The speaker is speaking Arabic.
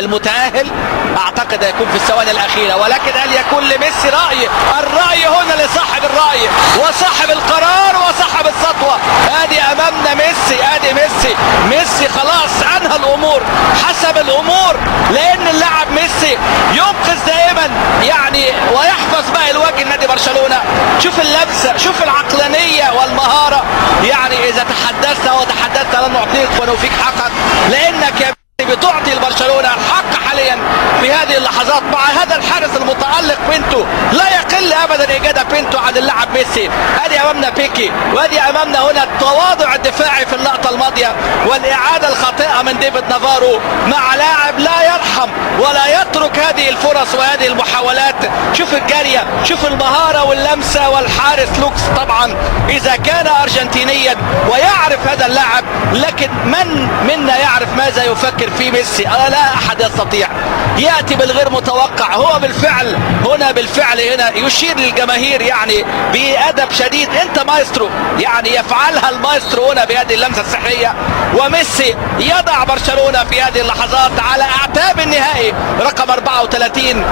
المتأهل اعتقد هيكون في الثواني الاخيرة، ولكن هل يكون لميسي رأي؟ الرأي هنا لصاحب الرأي وصاحب القرار وصاحب السطوة. ادي امامنا ميسي، ادي ميسي خلاص انهى الامور، حسب الامور، لان اللاعب ميسي ينقذ دائما يعني ويحفظ باقي الوجه نادي برشلونة. شوف اللمسة، شوف العقلانية والمهارة. يعني اذا تحدثنا لن نعطيك ونوفيك حقك، لانك يا بتعطي البرشلونة الحق حاليا في هذه اللحظات مع هذا الحارس المتألق بينتو. لا يقل ابدا ايجاد بينتو عن اللاعب ميسي. ادي امامنا بيكي، وادي امامنا هنا التواضع الدفاعي في اللقطة الماضية والاعادة الخاطئة من ديفيد نافارو مع لاعب لا يرحم ولا يترك هذه الفرص وهذه المحاولات. شوف الجارية، شوف المهارة واللمسة، والحارس لوكس طبعا اذا كان ارجنتينيا ويعرف هذا اللاعب، لكن من منا يعرف ماذا يفكر في ميسي؟ لا احد يستطيع. ياتي بالغير متوقع، هو بالفعل هنا يشير للجماهير يعني بادب شديد، انت مايسترو، يعني يفعلها المايسترو هنا بهذه اللمسه السحريه. وميسي يضع برشلونه في هذه اللحظات على اعتاب النهائي رقم 34.